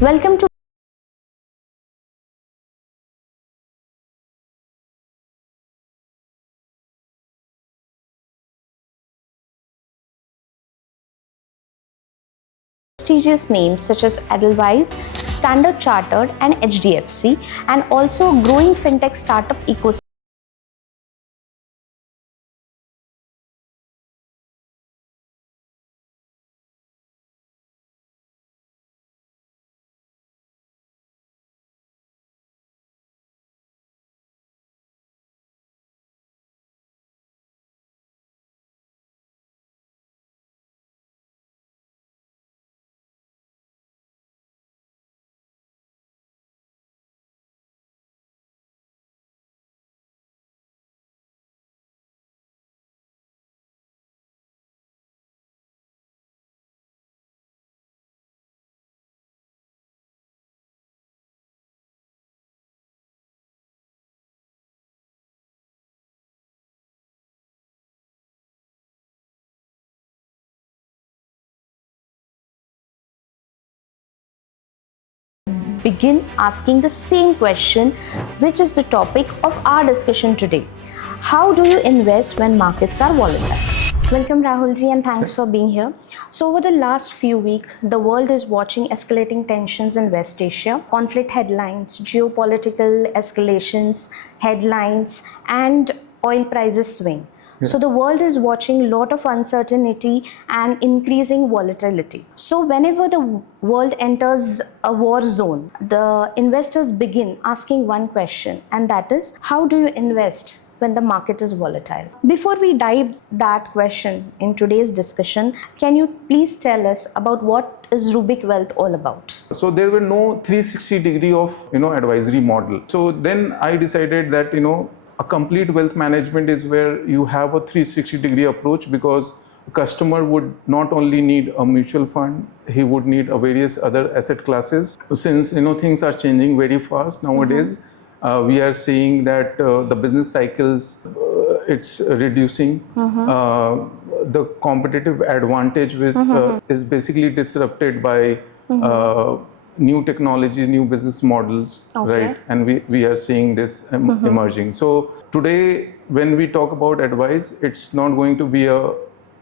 Welcome to prestigious names such as Edelweiss, Standard Chartered and HDFC, and also growing fintech startup ecosystem. Begin asking the same question, which is the topic of our discussion today. How do you invest when markets are volatile? Welcome Rahul ji, and thanks for being here. So over the last few weeks, the world is watching escalating tensions in West Asia, conflict headlines, geopolitical escalations, headlines, and oil prices swing. So the world is watching a lot of uncertainty and increasing volatility. So whenever the world enters a war zone, the investors begin asking one question, and that is, how do you invest when the market is volatile? Before we dive that question in today's discussion, can you please tell us about what is Rubik Wealth all about? So there were no 360 degree of advisory model. So then I decided that a complete wealth management is where you have a 360 degree approach, because a customer would not only need a mutual fund, he would need a various other asset classes. Since things are changing very fast nowadays, we are seeing that the business cycles it's reducing. The competitive advantage is basically disrupted by new technologies, new business models, right? And we are seeing this emerging. So today, when we talk about advice, it's not going to be a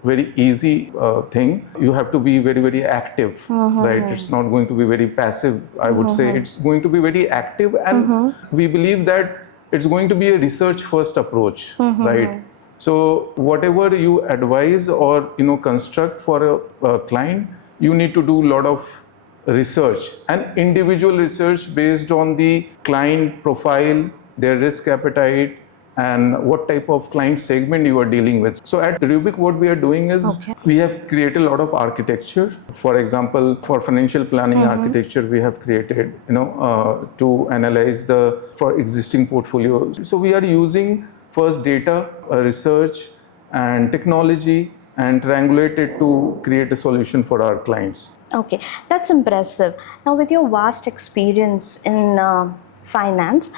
very easy thing. You have to be very, very active, right? It's not going to be very passive, I would say. It's going to be very active, and we believe that it's going to be a research-first approach, right? So whatever you advise or construct for a client, you need to do a lot of research and individual research based on the client profile, their risk appetite, and what type of client segment you are dealing with. So at Rubik, what we are doing is we have created a lot of architecture. For example, for financial planning architecture, we have created, to analyze for existing portfolio. So we are using first data, research, and technology, and triangulate it to create a solution for our clients. Okay, that's impressive. Now, with your vast experience in finance,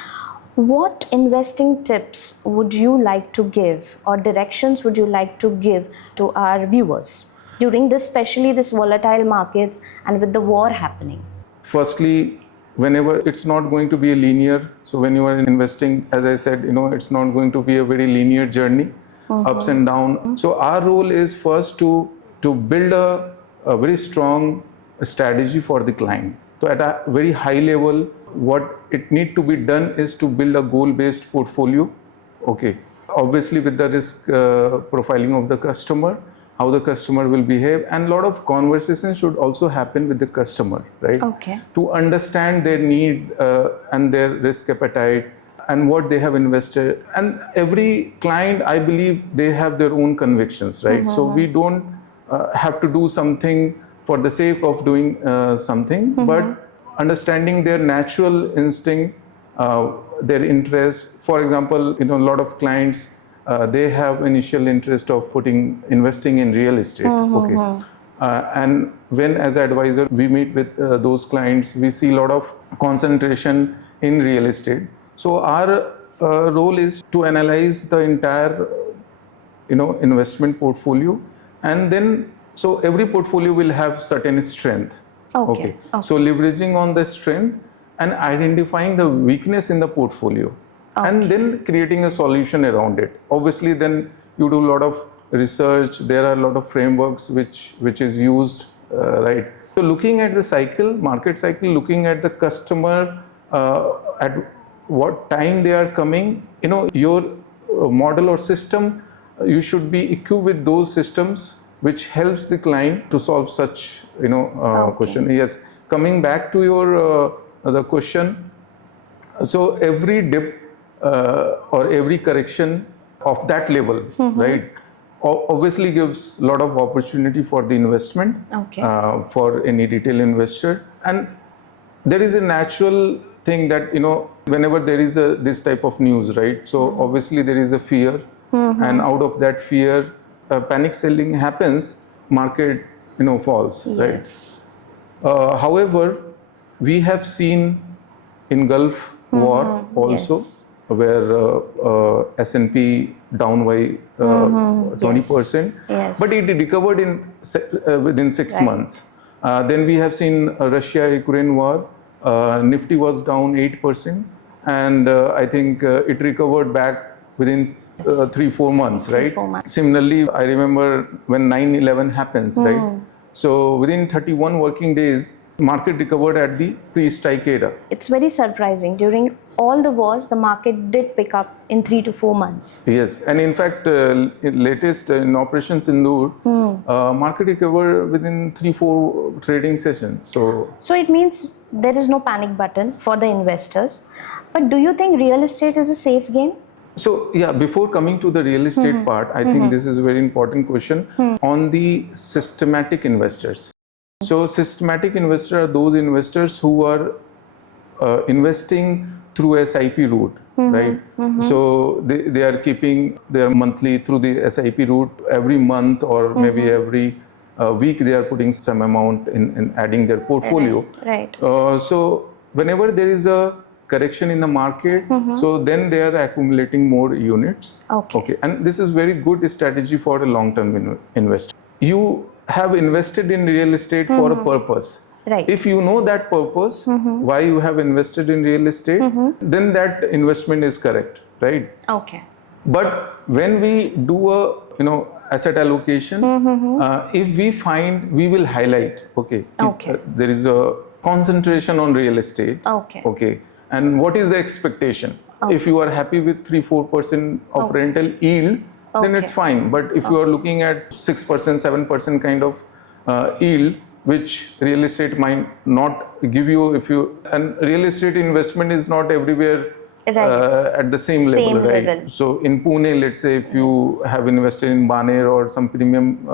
what investing tips would you like to give, or directions would you like to give to our viewers during this, especially this volatile markets and with the war happening? Firstly, whenever it's not going to be a linear, so when you are investing, as I said, it's not going to be a very linear journey, ups and downs. So our role is first to build a very strong strategy for the client. So at a very high level, what it need to be done is to build a goal-based portfolio. Okay, obviously with the risk profiling of the customer, how the customer will behave, and a lot of conversations should also happen with the customer, right? Okay. To understand their need and their risk appetite and what they have invested. And every client, I believe, they have their own convictions, right? So we don't have to do something for the sake of doing something, but understanding their natural instinct, their interest. For example, a lot of clients, they have initial interest of investing in real estate. Okay. And when as advisor we meet with those clients, we see a lot of concentration in real estate. So our role is to analyze the entire investment portfolio, and then so every portfolio will have certain strength. Okay. So leveraging on the strength and identifying the weakness in the portfolio, and then creating a solution around it. Obviously, then you do a lot of research. There are a lot of frameworks which is used, right? So looking at the cycle, market cycle, looking at the customer, at what time they are coming, your model or system, you should be equipped with those systems which helps the client to solve such question. Yes, coming back to your the question, so every dip or every correction of that level, right, obviously gives a lot of opportunity for the investment, for any retail investor. And there is a natural thing that whenever there is this type of news, right, so obviously there is a fear, and out of that fear, panic selling happens, market falls, right? However, we have seen in Gulf War also, where S&P down by 20%, but it recovered within 6 months. Then we have seen Russia-Ukraine war. Nifty was down 8%, and I think it recovered back within 3-4 months, right? 3-4 months. Similarly, I remember when 9/11 happens, right? So within 31 working days, market recovered at the pre-strike era. It's very surprising. During all the wars, the market did pick up in 3 to 4 months. Yes, and in fact, latest in Operation Sindoor, market recovered within 3-4 trading sessions. So it means there is no panic button for the investors. But do you think real estate is a safe game? So yeah, before coming to the real estate part, I think this is a very important question on the systematic investors. So systematic investors are those investors who are investing through SIP route, right? So they are keeping their monthly through the SIP route every month, or maybe every week they are putting some amount in adding their portfolio. Right. So whenever there is a correction in the market, so then they are accumulating more units. Okay. And this is very good strategy for a long-term investor. You have invested in real estate for a purpose. Right. If you know that purpose, why you have invested in real estate, then that investment is correct, right? Okay. But when we do a asset allocation, if we find, we will highlight, there is a concentration on real estate. Okay. And what is the expectation? If you are happy with 3-4% of rental yield, then it's fine. But if you are looking at 6%, 7% kind of yield, which real estate might not give you, and real estate investment is not everywhere at the same level, right? So in Pune, let's say, if you have invested in Baner or some premium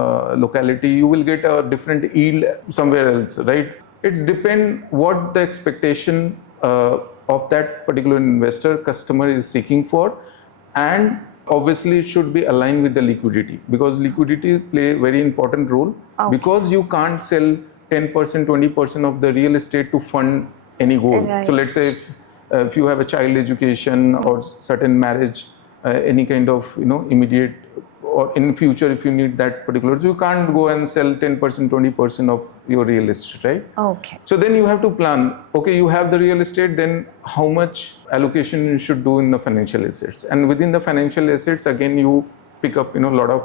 locality, you will get a different yield somewhere else, right? It's depend what the expectation of that particular investor, customer is seeking for, and obviously it should be aligned with the liquidity, because liquidity play a very important role, because you can't sell 10%, 20% of the real estate to fund any goal. Right. So let's say if you have a child education or certain marriage, any kind of immediate, or in future if you need that particular, so you can't go and sell 10%, 20% of your real estate, right? Okay. So then you have to plan, you have the real estate, then how much allocation you should do in the financial assets. And within the financial assets, again, you pick up a lot of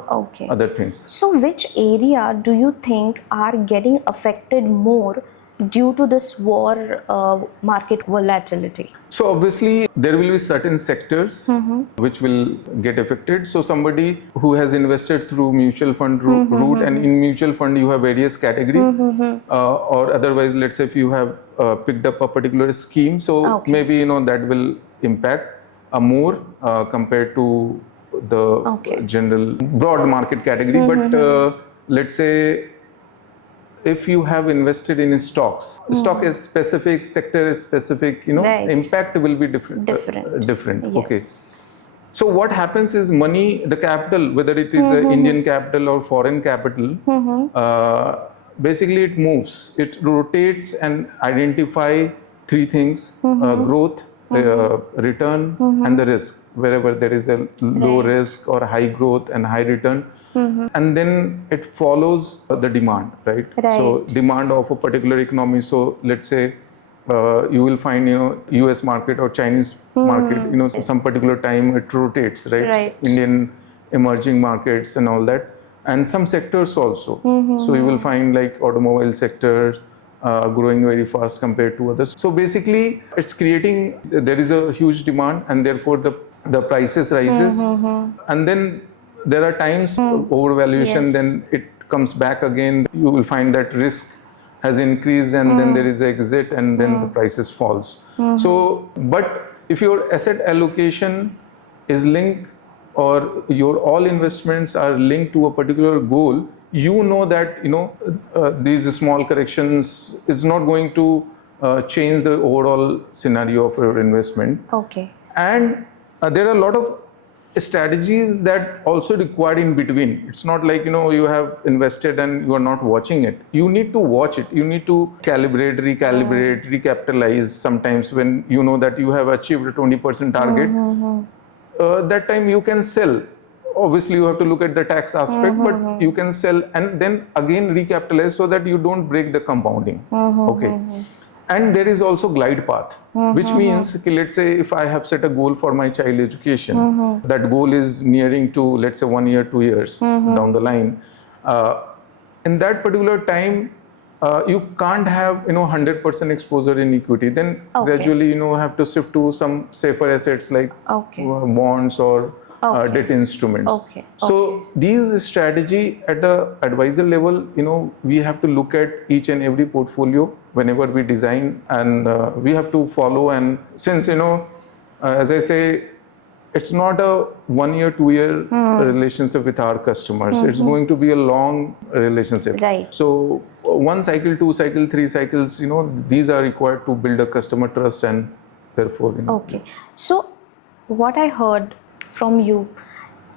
other things. So which area do you think are getting affected more due to this war market volatility? So obviously there will be certain sectors which will get affected. So somebody who has invested through mutual fund route, and in mutual fund you have various category, or otherwise, let's say if you have picked up a particular scheme, so maybe that will impact more compared to the general broad market category. But let's say if you have invested in stocks, stock is specific, sector is specific, impact will be different. Yes. Okay. So what happens is money, the capital, whether it is Indian capital or foreign capital, basically it moves, it rotates and identify three things: growth, return, and the risk. Wherever there is a low risk or high growth and high return, and then it follows the demand, right? So demand of a particular economy. So let's say you will find, US market or Chinese market, some particular time it rotates, right? Indian emerging markets and all that, and some sectors also. So you will find like automobile sector growing very fast compared to others. So basically it's creating, there is a huge demand and therefore the prices rises, and then there are times overvaluation, then it comes back again. You will find that risk has increased and then there is exit and then the prices falls. So, but if your asset allocation is linked or your all investments are linked to a particular goal, you know that these small corrections is not going to change the overall scenario of your investment. And there are a lot of strategies that also required in between. It's not like you have invested and you are not watching it. You need to watch it. You need to calibrate, recalibrate, recapitalize. Sometimes when you know that you have achieved a 20% target, that time you can sell. Obviously you have to look at the tax aspect, but you can sell and then again recapitalize so that you don't break the compounding. And there is also glide path, which means, let's say if I have set a goal for my child education, that goal is nearing to, let's say 1 year, 2 years down the line. In that particular time, you can't have 100% exposure in equity. Then gradually have to shift to some safer assets like bonds or debt instruments. So these strategy at a advisor level, we have to look at each and every portfolio whenever we design, and we have to follow. And since as I say, it's not a 1 year, 2 year relationship with our customers. It's going to be a long relationship. So 1 cycle, 2 cycle, 3 cycles, these are required to build a customer trust, and therefore. So what I heard from you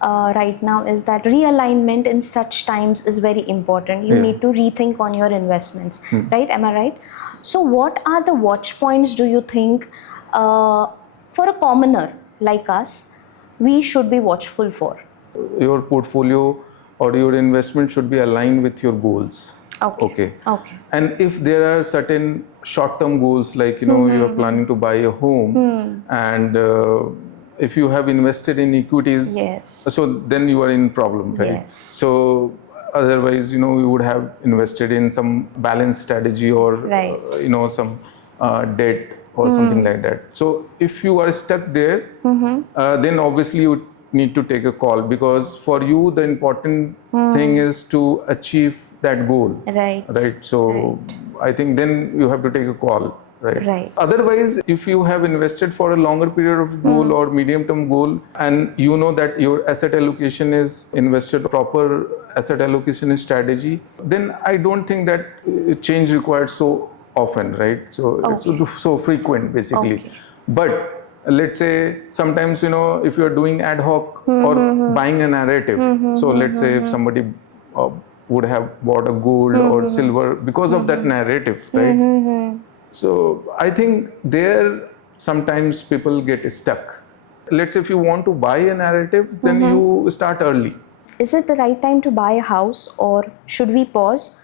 right now is that realignment in such times is very important. You need to rethink on your investments, right? Am I right? So what are the watch points do you think for a commoner like us we should be watchful for? Your portfolio or your investment should be aligned with your goals. And if there are certain short-term goals, like you are planning to buy a home, and if you have invested in equities, so then you are in problem, right? So otherwise, you would have invested in some balanced strategy or some debt or something like that. So if you are stuck there, then obviously you need to take a call, because for you the important thing is to achieve that goal, right? So I think then you have to take a call. Otherwise, if you have invested for a longer period of goal or medium-term goal, and you know that your asset allocation is invested proper asset allocation strategy, then I don't think that change required so often, right? So it's so frequent, basically. But let's say sometimes if you are doing ad hoc or buying a narrative, so let's say if somebody would have bought a gold or silver because of that narrative, right? So I think there sometimes people get stuck. Let's say if you want to buy a narrative, then you start early. Is it the right time to buy a house, or should we pause?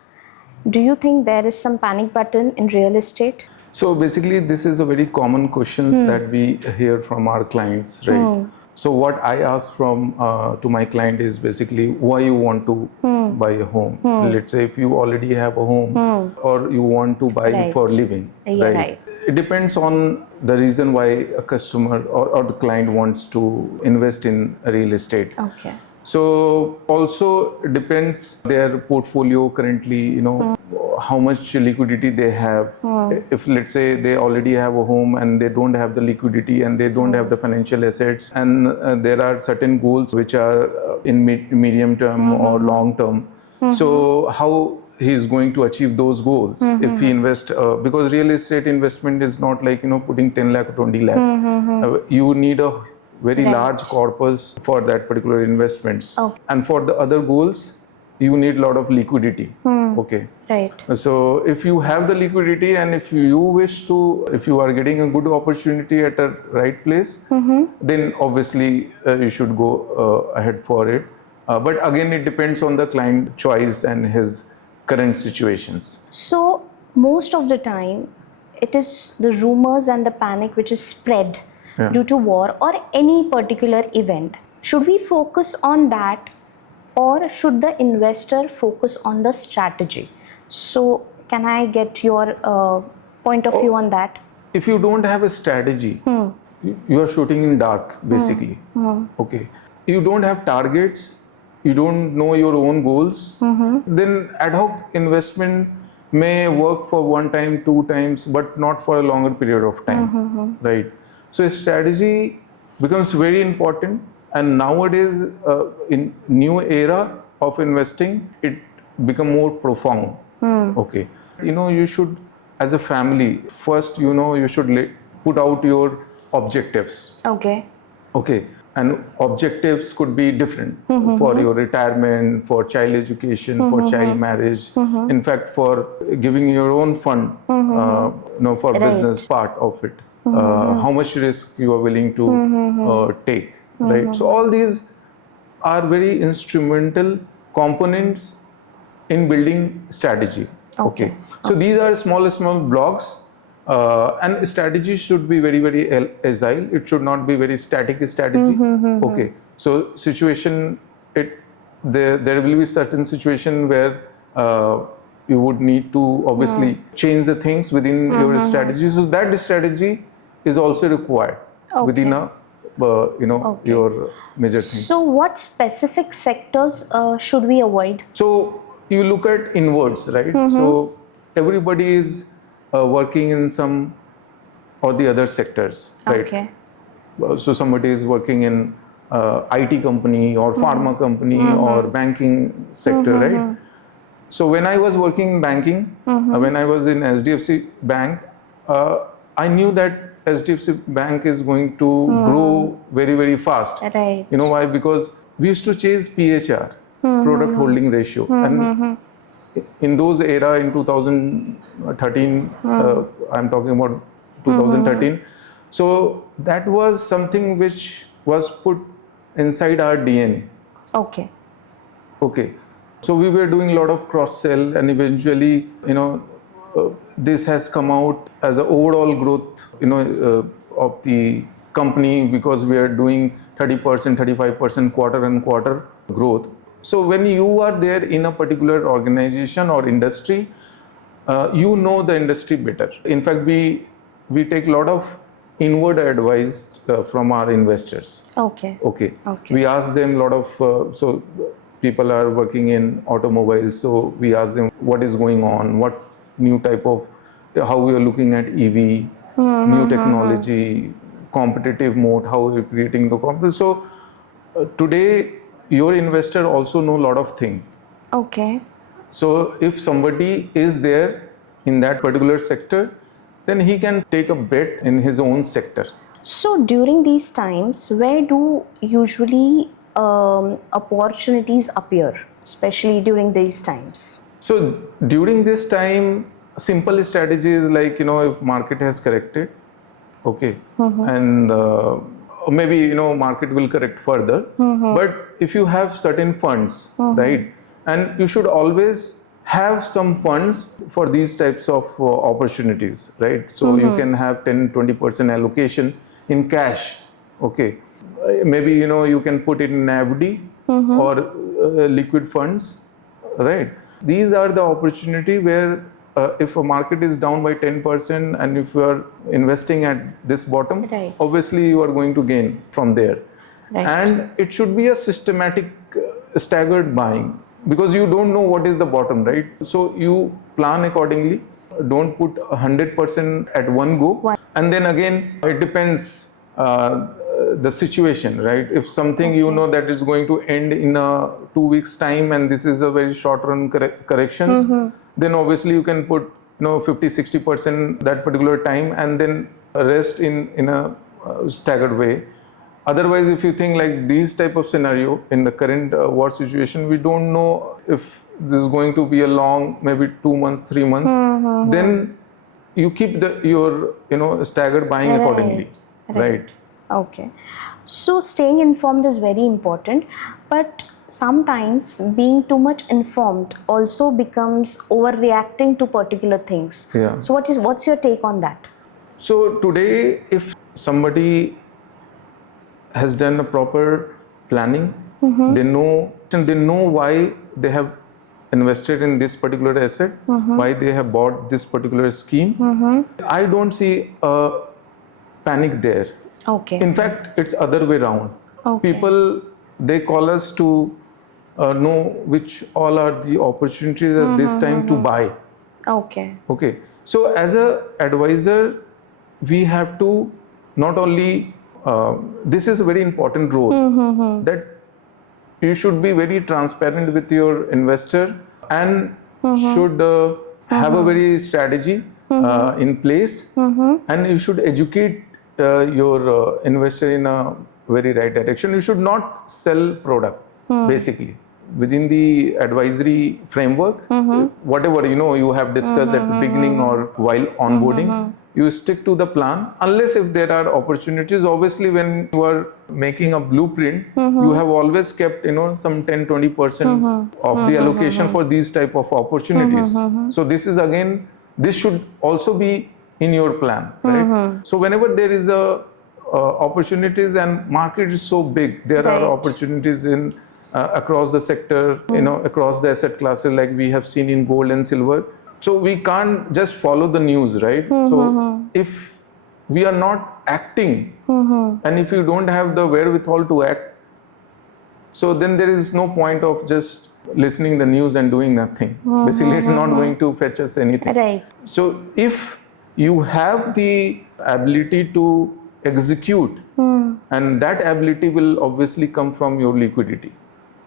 Do you think there is some panic button in real estate? So basically this is a very common question that we hear from our clients, right? So what I ask from to my client is basically why you want to buy a home. Let's say if you already have a home or you want to buy for living, right? It depends on the reason why a customer or the client wants to invest in real estate. So also depends their portfolio currently, how much liquidity they have. If let's say they already have a home and they don't have the liquidity and they don't have the financial assets, and there are certain goals which are in medium term or long term. So how he is going to achieve those goals if he invest, because real estate investment is not like putting 10 lakh or 20 lakh. You need a very large corpus for that particular investments. And for the other goals, you need a lot of liquidity. So if you have the liquidity and if you wish to, if you are getting a good opportunity at a right place, then obviously you should go ahead for it. But again, it depends on the client choice and his current situations. So most of the time, it is the rumors and the panic which is spread Yeah. due to war or any particular event. Should we focus on that, or should the investor focus on the strategy? So can I get your point of view on that? If you don't have a strategy, you are shooting in dark, basically. Okay. You don't have targets, you don't know your own goals, then ad hoc investment may work for one time, two times, but not for a longer period of time, right? So a strategy becomes very important, and nowadays in new era of investing, it become more profound. Okay. You should, as a family, first, you should put out your objectives. Okay. Okay. And objectives could be different for your retirement, for child education, for child marriage. In fact, for giving your own fund, for business part of it. How much risk you are willing to take, right? So all these are very instrumental components in building strategy. Okay. So these are small blocks. And strategy should be very, very agile. It should not be very static strategy. Okay. So situation, there will be certain situation where you would need to obviously change the things within your strategy. So that strategy is also required within a your major things. So what specific sectors should we avoid? So you look at inwards, right? So everybody is working in some or the other sectors, right? Okay. So somebody is working in IT company or pharma company or banking sector, right? So when I was working in banking, when I was in SDFC Bank, I knew that SDFC Bank is going to grow very, very fast. Right. You know why? Because we used to chase PHR, product holding ratio, and in those era in 2013, I'm talking about 2013. So that was something which was put inside our DNA. Okay. Okay. So we were doing a lot of cross sell, and eventually, this has come out as an overall growth, of the company, because we are doing 30%, 35% quarter on quarter growth. So when you are there in a particular organization or industry, you know the industry better. In fact, we take a lot of inward advice from our investors. Okay. Okay. We ask them a lot of, so people are working in automobiles, so we ask them what is going on, what new type of, how we are looking at EV, new technology, competitive mode, how we're creating the competition. So today, your investor also know a lot of things. Okay. So if somebody is there in that particular sector, then he can take a bet in his own sector. So during these times, where do usually opportunities appear, especially during these times? So during this time, simple strategy is like, if market has corrected, okay, and maybe, market will correct further. But if you have certain funds, right, and you should always have some funds for these types of opportunities, right? So you can have 10-20% allocation in cash, okay. Maybe, you can put it in FD or liquid funds, right? These are the opportunity where if a market is down by 10% and if you are investing at this bottom, right, obviously you are going to gain from there. Right. And it should be a systematic staggered buying, because you don't know what is the bottom, right? So you plan accordingly. Don't put 100% at one go. And then again, it depends the situation, right? If something you know that is going to end in 2 weeks time and this is a very short run corrections, then obviously you can put 50-60% that particular time and then rest in a staggered way. Otherwise, if you think like these type of scenario in the current war situation, we don't know if this is going to be a long, maybe 2 months, 3 months, then you keep your staggered buying accordingly, right? Okay. So staying informed is very important, but sometimes being too much informed also becomes overreacting to particular things. Yeah. So what's your take on that? So today, if somebody has done a proper planning, they know why they have invested in this particular asset, why they have bought this particular scheme. I don't see a panic there. Okay. In fact, it's other way around. Okay. People, they call us to know which all are the opportunities at this time to buy. Okay. Okay. So as a advisor, we have to not only this is a very important role that you should be very transparent with your investor and should have a very strategy in place, and you should educate your investor in a very right direction. You should not sell product basically within the advisory framework. Whatever you have discussed at the beginning or while onboarding, you stick to the plan unless if there are opportunities. Obviously, when you are making a blueprint, you have always kept some 10-20% of the allocation for these type of opportunities. So this should also be in your plan, right? So whenever there is a opportunities, and market is so big, there are opportunities in across the sector, across the asset classes, like we have seen in gold and silver. So we can't just follow the news, right? So if we are not acting, and if you don't have the wherewithal to act, so then there is no point of just listening the news and doing nothing. Basically, it's not going to fetch us anything. Right. So if you have the ability to execute, and that ability will obviously come from your liquidity.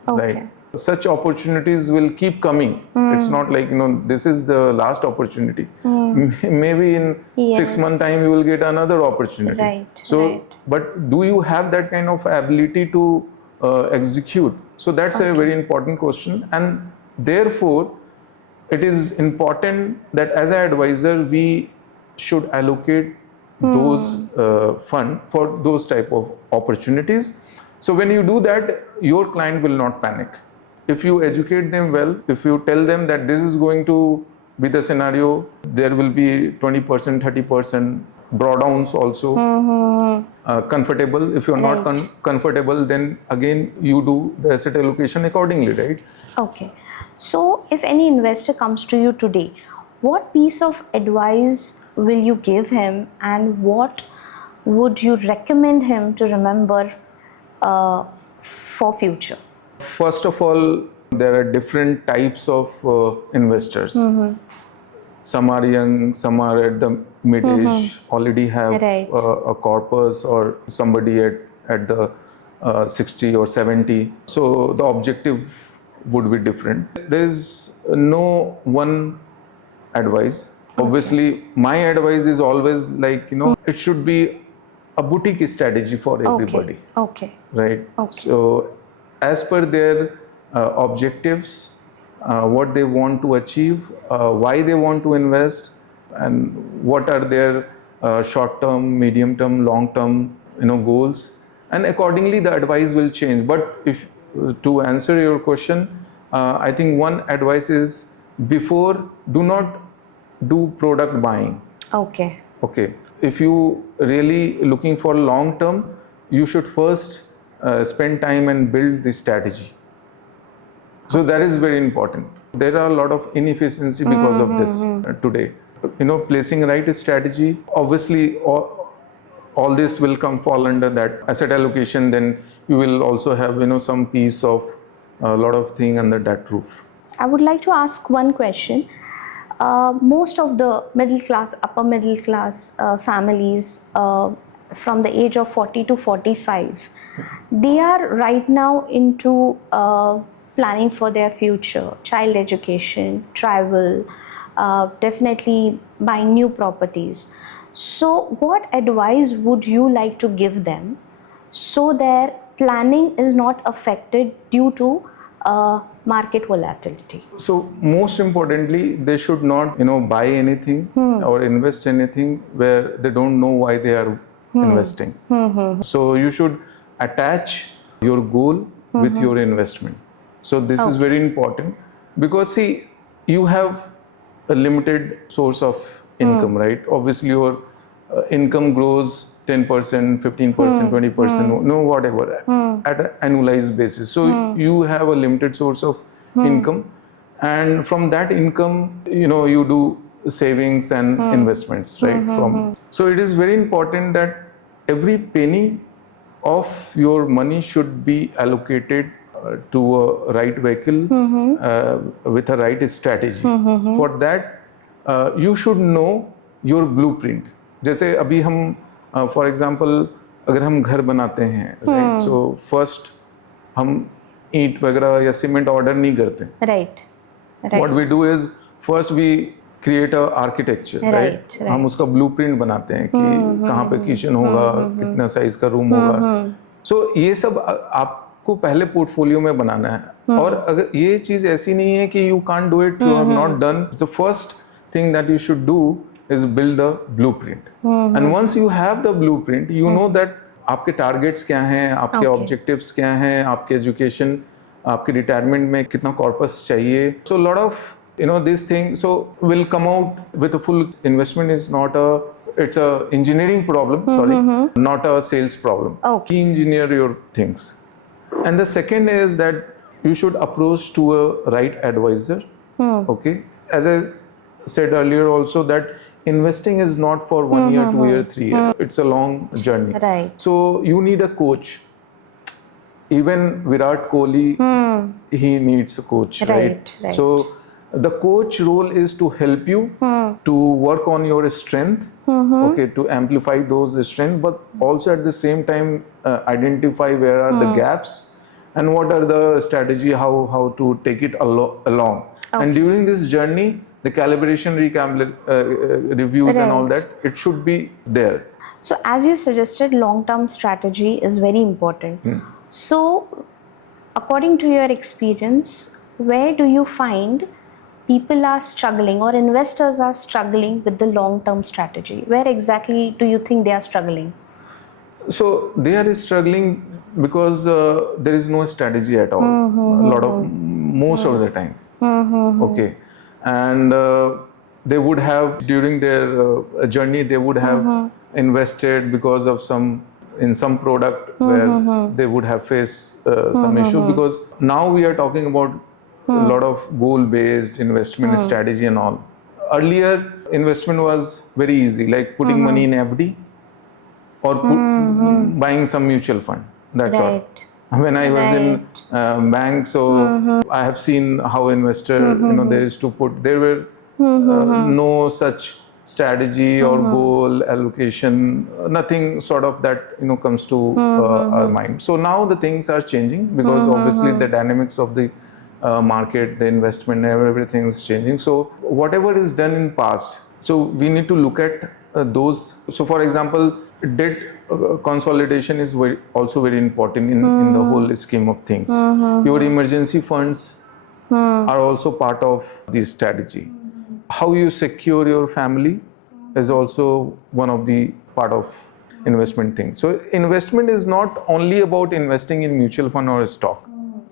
Okay. Right? Such opportunities will keep coming. It's not like this is the last opportunity. Maybe in 6 months time you will get another opportunity. Right. So but do you have that kind of ability to execute? So that's a very important question, and therefore it is important that as an advisor we should allocate those fund for those type of opportunities. So when you do that, your client will not panic. If you educate them well, if you tell them that this is going to be the scenario, there will be 20%, 30% drawdowns also. Comfortable. If you're not comfortable, then again you do the asset allocation accordingly, right? Okay. So if any investor comes to you today, what piece of advice will you give him, and what would you recommend him to remember for future? First of all, there are different types of investors. Some are young, some are at the mid-age, already have a corpus, or somebody at the 60 or 70. So the objective would be different. There is no one advice. Obviously, my advice is always like, it should be a boutique strategy for everybody. Okay. Right? Okay. So as per their objectives, what they want to achieve, why they want to invest, and what are their short-term, medium-term, long-term goals, and accordingly the advice will change. But if to answer your question, I think one advice is, before, do not do product buying. Okay. If you really looking for long term, you should first spend time and build the strategy. So that is very important. There are a lot of inefficiency because of this today. Placing right strategy, obviously all this will fall under that asset allocation. Then you will also have some piece of a lot of thing under that roof. I would like to ask one question. Most of the middle class, upper middle class families from the age of 40 to 45, they are right now into planning for their future, child education, travel, definitely buying new properties. So what advice would you like to give them so their planning is not affected due to market volatility? So most importantly, they should not buy anything or invest anything where they don't know why they are investing. So you should attach your goal with your investment. So this is very important because see, you have a limited source of income, right? Obviously, your income grows 10%, 15%, 20%, no whatever at an annualized basis. So you have a limited source of income, and from that income, you do savings and investments, right? So it is very important that every penny of your money should be allocated to a right vehicle with a right strategy. For that, you should know your blueprint. जैसे अभी हम for example अगर हम घर बनाते हैं, right, so first हम ईंट वगैरह या सीमेंट ऑर्डर नहीं करते, right, what we do is first we create a architecture, right, हम उसका ब्लूप्रिंट बनाते हैं कि कहाँ पे किचन होगा, कितना साइज का रूम होगा. सो ये सब आपको पहले पोर्टफोलियो में बनाना है. और अगर ये चीज ऐसी नहीं है कि you can't do it, you have not done, the first thing that you should do is build a blueprint. And once you have the blueprint, you know that आपके टारगेट्स क्या हैं, आपके ऑब्जेक्टिव्स क्या हैं, आपके एजुकेशन, आपके retirement में कितना कॉर्पस चाहिए. So lot of this thing so will come out with a full investment is not it's a engineering problem, sorry, not a sales problem. Key engineer your things. And the second is that you should approach to a right advisor. Okay, as I said earlier also that investing is not for 1 year, 2 year, 3 year. It's a long journey. Right. So you need a coach. Even Virat Kohli, he needs a coach, right? So the coach role is to help you to work on your strength, okay, to amplify those strengths, but also at the same time identify where are the gaps and what are the strategy, how to take it along. And during this journey, the calibration, reviews and all that, it should be there. So as you suggested, long-term strategy is very important. So according to your experience, where do you find people are struggling or investors are struggling with the long-term strategy? Where exactly do you think they are struggling? So they are struggling because there is no strategy at all. Most of the time. Okay. And they would have during their journey they would have invested because of in some product where they would have faced some issue, because now we are talking about a lot of goal based investment strategy and all. Earlier investment was very easy, like putting money in FD or buying some mutual fund, that's all. When I was in bank, so I have seen how investor, they used to put, there were no such strategy or goal allocation, nothing sort of that comes to our mind. So now the things are changing because obviously the dynamics of the market, the investment, everything is changing. So whatever is done in past, so we need to look at those. So for example, debt consolidation is also very important in the whole scheme of things. Your emergency funds are also part of this strategy. How you secure your family is also one of the part of investment things. So investment is not only about investing in mutual fund or stock,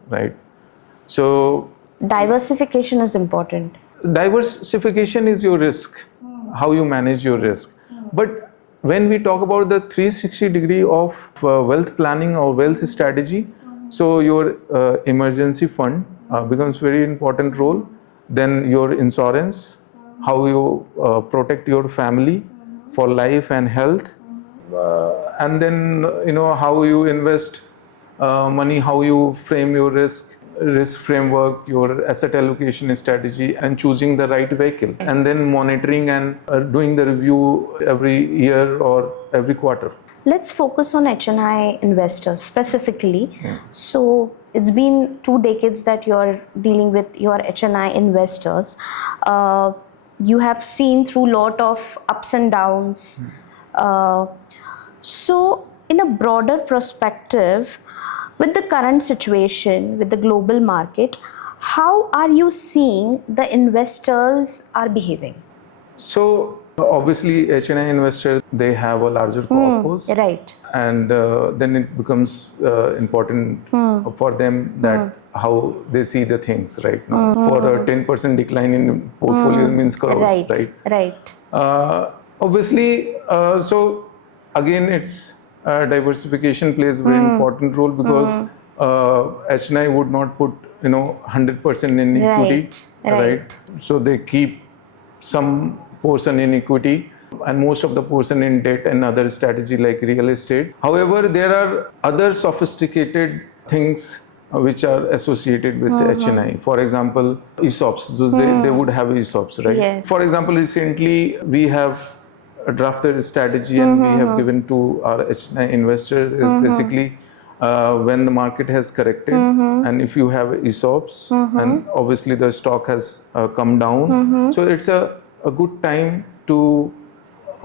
right? So diversification is important. Diversification is your risk, how you manage your risk. But when we talk about the 360 degree of wealth planning or wealth strategy, so your emergency fund becomes very important role. Then your insurance, how you protect your family for life and health, and then how you invest money, how you frame your risk framework, your asset allocation strategy, and choosing the right vehicle, and then monitoring and doing the review every year or every quarter. Let's focus on HNI investors specifically. So it's been 2 decades that you're dealing with your HNI investors. You have seen through a lot of ups and downs. So in a broader perspective, with the current situation, with the global market, how are you seeing the investors are behaving? So obviously HNI investors, they have a larger corpus, right, and then it becomes important for them that how they see the things right now. For a 10% decline in portfolio means crores, right? Right. Obviously, so again, it's diversification plays a very important role because HNI would not put 100% in equity, Right. So they keep some portion in equity and most of the portion in debt and other strategy like real estate. However, there are other sophisticated things which are associated with HNI. For example, ESOPs. So they would have ESOPs, right? Yes. For example, recently we have drafted a strategy and we have given to our HNI investors is basically when the market has corrected and if you have ESOPs and obviously the stock has come down, so it's a good time to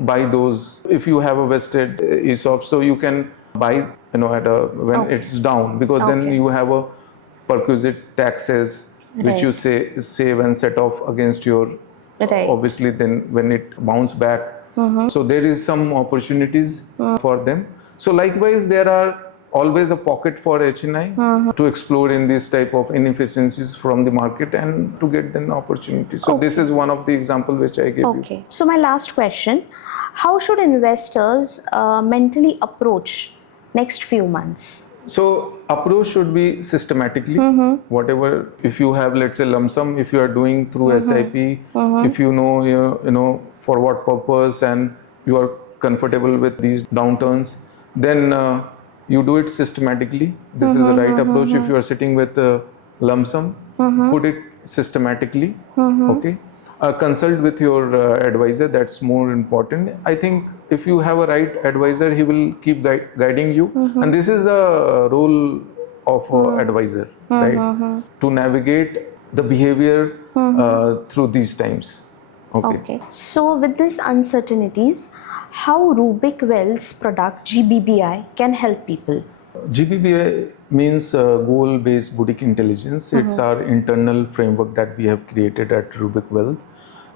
buy those. If you have a vested ESOP, so you can buy at a when it's down, because then you have a perquisite taxes which you save and set off against your obviously then when it bounce back. So there is some opportunities for them. So likewise there are always a pocket for HNI to explore in this type of inefficiencies from the market and to get an opportunity. So this is one of the example which I gave you. Okay. So my last question, how should investors mentally approach next few months? So approach should be systematically. Whatever, if you have let's say lump sum, if you are doing through SIP, if you know for what purpose and you are comfortable with these downturns, then you do it systematically. This is the right approach. If you are sitting with a lump sum, put it systematically. Okay. Consult with your advisor. That's more important. I think if you have a right advisor, he will keep guiding you. And this is the role of advisor, right? To navigate the behavior through these times. Okay. So with these uncertainties, how Rubik Wealth's product GBBI can help people? GBBI means goal-based boutique intelligence. It's our internal framework that we have created at Rubik Wealth.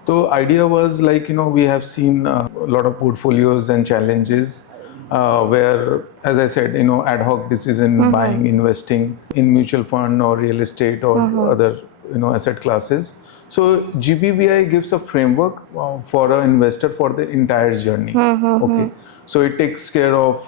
So idea was like, we have seen a lot of portfolios and challenges where, as I said, ad hoc decision buying, investing in mutual fund or real estate or other, asset classes. So GBBI gives a framework for an investor for the entire journey. Okay, so it takes care of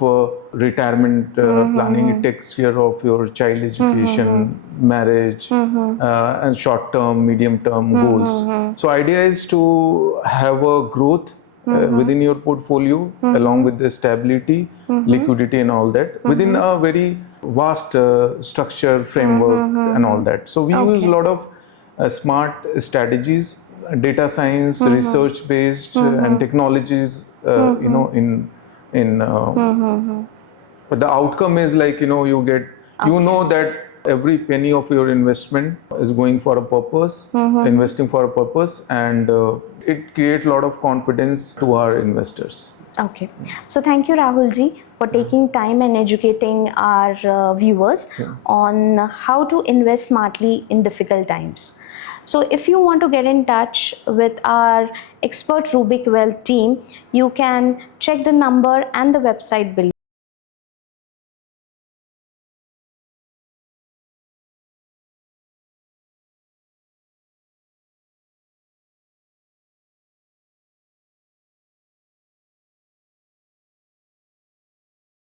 retirement planning. It takes care of your child education, marriage, and short-term, medium-term goals. So idea is to have a growth within your portfolio along with the stability, liquidity, and all that within a very vast structure framework and all that. So we use a lot of smart strategies, data science, research-based, and technologies. But the outcome is like you get that every penny of your investment is going for a purpose, investing for a purpose, and it creates a lot of confidence to our investors. Okay. So thank you, Rahul ji, for taking time and educating our viewers on how to invest smartly in difficult times. So if you want to get in touch with our expert Rubik Wealth team, you can check the number and the website below.